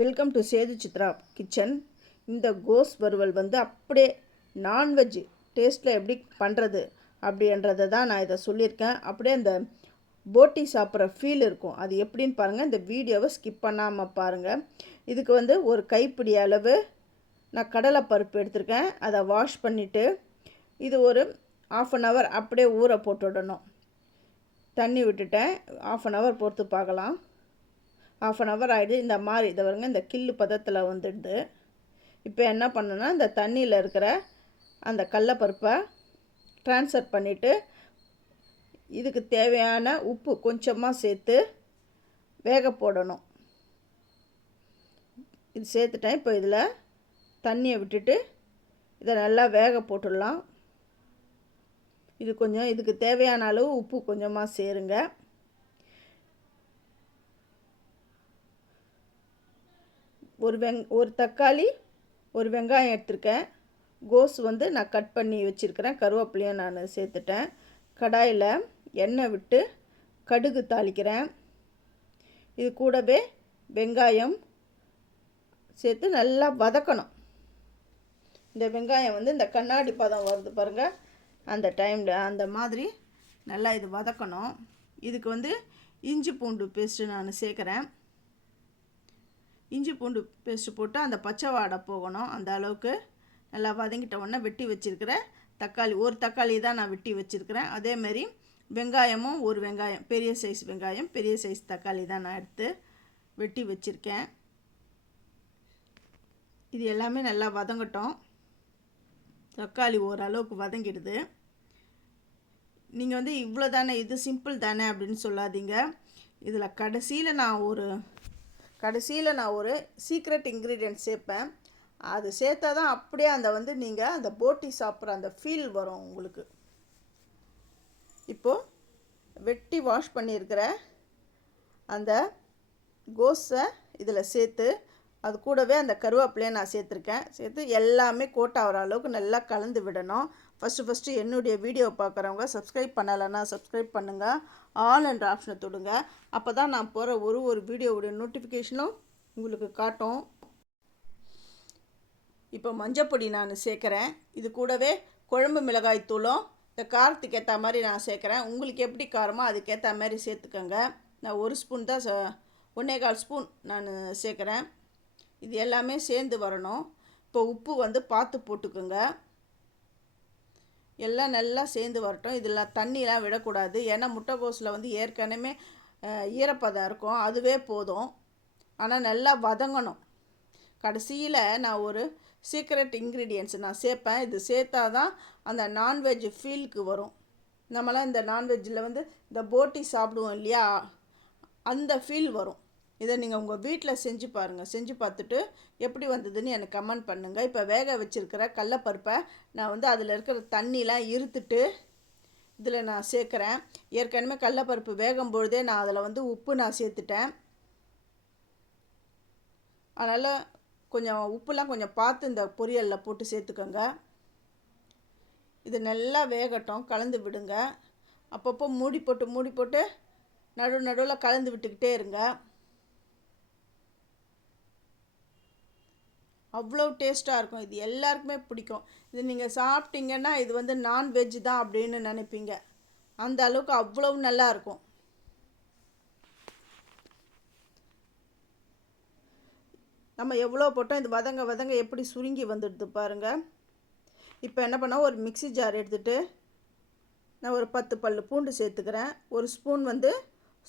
Welcome to Sethu Chitra kitchen. இந்த கோஸ் வறுவல் வந்து அப்படியே நான்வெஜ் டேஸ்ட்டில் எப்படி பண்ணுறது அப்படின்றத தான் நான் இதை சொல்லியிருக்கேன். அப்படியே அந்த போட்டி சாப்பிட்ற ஃபீல் இருக்கும். அது எப்படின்னு பாருங்கள். இந்த வீடியோவை ஸ்கிப் பண்ணாமல் பாருங்கள். இதுக்கு வந்து ஒரு கைப்பிடி அளவு நான் கடலைப்பருப்பு எடுத்திருக்கேன். அதை வாஷ் பண்ணிவிட்டு இது ஒரு 1/2 hour அப்படியே ஊற போட்டுவிடணும். தண்ணி விட்டுட்டேன். 1/2 hour பொறுத்து பார்க்கலாம். 1/2 hour ஆகிடுது. இந்த மாதிரி இதை வருங்க, இந்த கில்லு பதத்தில் வந்துடுது. இப்போ என்ன பண்ணணுன்னா, இந்த தண்ணியில் இருக்கிற அந்த கடலைப்பருப்பை ட்ரான்ஸ்ஃபர் பண்ணிவிட்டு இதுக்கு தேவையான உப்பு கொஞ்சமாக சேர்த்து வேக போடணும். இது சேர்த்துட்டேன். இப்போ இதில் தண்ணியை விட்டுட்டு இதை நல்லா வேக போட்டுடலாம். இது கொஞ்சம் இதுக்கு தேவையான அளவு உப்பு கொஞ்சமாக சேருங்க. ஒரு தக்காளி, ஒரு வெங்காயம் எடுத்திருக்கேன். கோஸ் வந்து நான் கட் பண்ணி வச்சுருக்கிறேன். கருவேப்பிலையும் நான் சேர்த்துட்டேன். கடாயில் எண்ணெய் விட்டு கடுகு தாளிக்கிறேன். இது கூடவே வெங்காயம் சேர்த்து நல்லா வதக்கணும். இந்த வெங்காயம் வந்து இந்த கண்ணாடி பதம் வருது பாருங்கள், அந்த டைமில் அந்த மாதிரி நல்லா இது வதக்கணும். இதுக்கு வந்து இஞ்சி பூண்டு பேஸ்ட்டு நான் சேர்க்குறேன். இஞ்சி பூண்டு பேஸ்ட்டு போட்டு அந்த பச்சை வாடை போகணும். அந்த அளவுக்கு நல்லா வதங்கிட்ட உடனே வெட்டி வச்சுருக்கிற தக்காளி, ஒரு தக்காளி தான் நான் வெட்டி வச்சுருக்கிறேன். அதேமாரி வெங்காயமும் ஒரு வெங்காயம், பெரிய சைஸ் வெங்காயம், பெரிய சைஸ் தக்காளி தான் நான் எடுத்து வெட்டி வச்சுருக்கேன். இது எல்லாமே நல்லா வதங்கட்டும். தக்காளி ஓரளவுக்கு வதங்கிடுது. நீங்கள் வந்து இவ்வளோ தானே, இது சிம்பிள் தானே அப்படின்னு சொல்லாதீங்க. இதில் கடைசியில் நான் ஒரு சீக்ரெட் இன்க்ரீடியன்ட் சேர்ப்பேன். அது சேர்த்தா தான் அப்படியே அந்த வந்து நீங்கள் அந்த போட்டி சாப்பிட்ற அந்த ஃபீல் வரும் உங்களுக்கு. இப்போது வெட்டி வாஷ் பண்ணியிருக்கிற அந்த கோஸை இதில் சேர்த்து அது கூடவே அந்த கருவேப்பிலையை நான் சேர்த்துருக்கேன். சேர்த்து எல்லாமே கோட் ஆகிற அளவுக்கு நல்லா கலந்து விடணும். ஃபஸ்ட்டு என்னுடைய வீடியோ பார்க்குறவங்க சப்ஸ்கிரைப் பண்ணலைன்னா சப்ஸ்கிரைப் பண்ணுங்கள். ஆல் என்ற ஆப்ஷனை தொடுங்க. அப்போ தான் நான் போகிற ஒரு வீடியோவுடைய நோட்டிஃபிகேஷனும் உங்களுக்கு காட்டும். இப்போ மஞ்சப்பொடி நான் சேர்க்குறேன். இது கூடவே குழம்பு மிளகாய் தூளும் இந்த காரத்துக்கு ஏற்ற மாதிரி நான் சேர்க்குறேன். உங்களுக்கு எப்படி காரமோ அதுக்கேற்ற மாதிரி சேர்த்துக்கோங்க. நான் 1 ஸ்பூன் தான் 1.25 ஸ்பூன் நான் சேர்க்குறேன். இது எல்லாமே சேர்ந்து வரணும். இப்போ உப்பு வந்து பார்த்து போட்டுக்கோங்க. எல்லாம் நல்லா சேர்ந்து வரட்டும். இதில் தண்ணிலாம் விடக்கூடாது. ஏன்னா முட்டைக்கோஸில் வந்து ஏற்கனவே ஈரப்பதம் இருக்கும், அதுவே போதும். ஆனால் நல்லா வதங்கணும். கடைசியில் நான் ஒரு சீக்ரெட் இன்க்ரீடியன்ட்ஸ் நான் சேர்ப்பேன். இது சேர்த்தா தான் அந்த நான்வெஜ் ஃபீலுக்கு வரும். நம்மளாம் இந்த நான்வெஜ்ஜில் வந்து இந்த போட்டி சாப்பிடுவோம் இல்லையா, அந்த ஃபீல் வரும். இதை நீங்கள் உங்கள் வீட்டில் செஞ்சு பாருங்கள். செஞ்சு பார்த்துட்டு எப்படி வந்ததுன்னு எனக்கு கமெண்ட் பண்ணுங்கள். இப்போ வேக வச்சுருக்கிற கடலைப்பருப்பை நான் வந்து அதில் இருக்கிற தண்ணிலாம் இருத்துட்டு இதில் நான் சேர்க்குறேன். ஏற்கனவே கடலைப்பருப்பு வேகும் பொழுதே நான் அதில் வந்து உப்பு நான் சேர்த்துட்டேன். அதனால் கொஞ்சம் உப்புலாம் கொஞ்சம் பார்த்து இந்த பொரியலில் போட்டு சேர்த்துக்கோங்க. இது நல்லா வேகட்டும், கலந்து விடுங்க. அப்பப்போ மூடி போட்டு நடுவில் கலந்து விட்டுக்கிட்டே இருங்க. அவ்வளோ டேஸ்ட்டாக இருக்கும். இது எல்லாருக்குமே பிடிக்கும். இது நீங்கள் சாப்பிட்டீங்கன்னா இது வந்து நான்வெஜ் தான் அப்படின்னு நினைப்பீங்க. அந்த அளவுக்கு அவ்வளோ நல்லா இருக்கும். நம்ம எவ்வளோ போட்டோம், இது வதங்க எப்படி சுருங்கி வந்துடுது பாருங்கள். இப்போ என்ன பண்ணால் ஒரு மிக்ஸி ஜார் எடுத்துகிட்டு நான் ஒரு 10 பல் பூண்டு சேர்த்துக்கிறேன். 1 ஸ்பூன் வந்து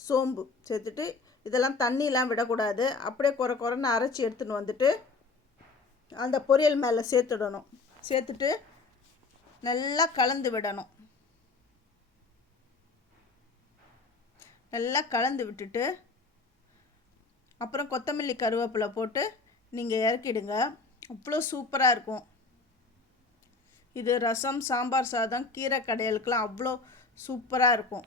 சோம்பு சேர்த்துட்டு இதெல்லாம் தண்ணிலாம் விடக்கூடாது. அப்படியே குறைன்னு அரைச்சி எடுத்துன்னு வந்துட்டு அந்த பொரியல் மேலே சேர்த்துடணும். சேர்த்துட்டு நல்லா கலந்து விடணும். நல்லா கலந்து விட்டுட்டு அப்புறம் கொத்தமல்லி கருவேப்பிலை போட்டு நீங்கள் இறக்கிடுங்க. அவ்வளோ சூப்பராக இருக்கும். இது ரசம், சாம்பார் சாதம், கீரை கடையலுக்கெலாம் அவ்வளோ சூப்பராக இருக்கும்.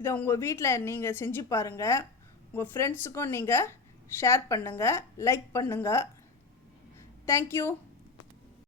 இதை உங்கள் வீட்டில் நீங்கள் செஞ்சு பாருங்கள். உங்கள் ஃப்ரெண்ட்ஸுக்கும் நீங்கள் ஷேர் பண்ணுங்கள், லைக் பண்ணுங்கள். தேங்க்யூ.